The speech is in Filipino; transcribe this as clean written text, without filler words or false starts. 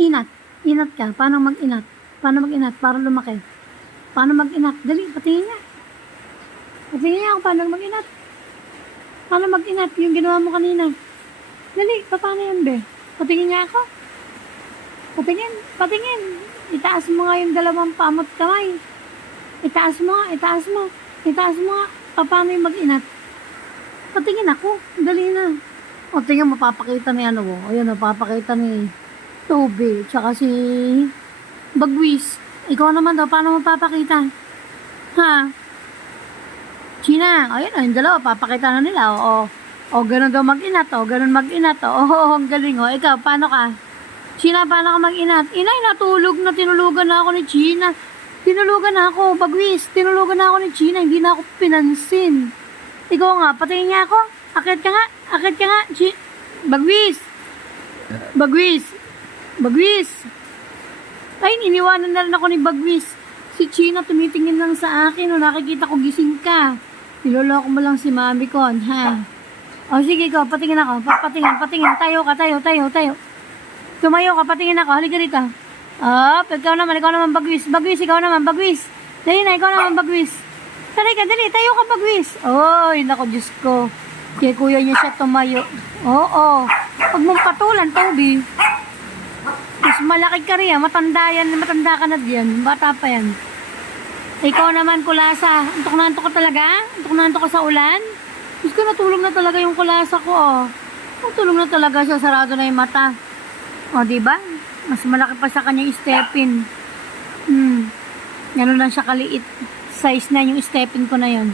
Inat. Inat ka. Paano mag-inat? Paano mag-inat para lumaki? Paano mag-inat? Dali, patingin niya. Patingin niya ako paano mag-inat. Paano mag-inat? Yung ginawa mo kanina. Dali, paano yan, be? Patingin niya ako. Patingin, patingin. Itaas mo nga yung dalawang pamot kamay. Itaas mo nga, itaas mo. Itaas mo nga. Paano yung mag-inat? Patingin ako. Dali na. O, tingnan, mapapakita ni ano. Ayun, mapapakita ni Toby. Tsaka si Bagwis. Ikaw naman daw, paano mapapakita? Ha? China, ayun, yung dalawa, papakita na nila. O, ganun daw mag-inat. O, ganun mag-inat. O, ang galing. O, ikaw, paano ka? China, paano ka mag-inat? Inay, natulog na, tinulugan na ako ni China. Tinulugan na ako, Bagwis. Tinulugan na ako ni China, hindi na ako pinansin. Ikaw nga, patingin niya ako. Akit ka nga, akit ka nga. Bagwis. Bagwis. Bagwis. Ay, iniwanan na rin ako ni Bagwis. Si China tumitingin lang sa akin. O, nakikita ko gising ka. Niloloko mo lang si mami ko, ha? O, sige ko, patingin ako. Patingin. Tayo ka, tayo. Tumayo ka, patingin ako. Halika dito. Ikaw naman, Bagwis. Bagwis, ikaw naman, Bagwis. Dali na, ikaw naman, Bagwis. Dali, tayo ka, Bagwis. Oy, naku, Diyos ko. Kaya kuya niya siya tumayo. Oo. Huwag mong patulan, Toby. Mas malaki ka rin, matanda ka na diyan. Bata pa yan. Ikaw naman, kulasa. Antok na antok ka talaga? Antok na antok ka sa ulan? Diyos ko, natulog na talaga yung kulasa ko, Natulog na talaga siya, sarado na yung mata. O, diba? Mas malaki pa sa kanya yung stepin. Gano'n lang siya kaliit. Size na yung stepin ko na yon.